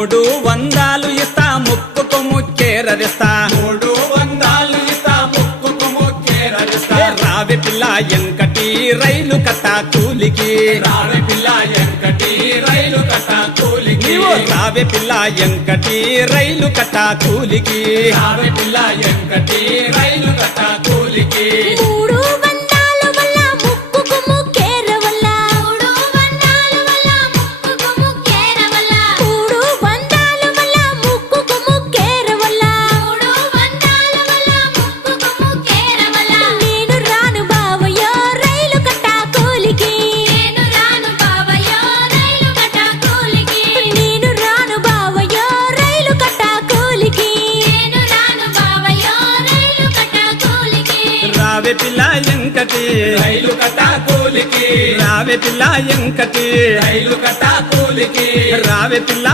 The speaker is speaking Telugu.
300 ఇస్తా ముక్కుకు ముక్కేరరిస్తా 300 ఇస్తా ముక్కుకు ముక్కేరరిస్తా రావే పిల్ల ఎంకటి రైలు కట్ట కూలికి రావే పిల్ల ఎంకటి రైలు కట్ట కూలికి రావే పిల్ల ఎంకటి రైలు కట్ట కూలికి రావే పిల్ల ఎంకటి రైలు కట్ట కూలికి 300 వల్ల ముక్కుకు ముక్కేరవల్ల 300 వల్ల ముక్కుకు ముక్కేరవల్ల 300 వల్ల ముక్కుకు ముక్కేరవల్ల 300 వల్ల ముక్కుకు ముక్కేరవల్ల నేను రాను బావయ్యో రైలు కట్ట కూలికి నేను రాను బావయ్యో రైలు కట్ట కూలికి నేను రాను బావయ్యో రైలు కట్ట కూలికి నేను రాను బావయ్యో రైలు కట్ట కూలికి రావే పిల్ల ఎంకటి రైలు కట్ట కూలికి రావే పిల్ల ఎంకటి రైలు కట్ట కూలికి రావే పిల్ల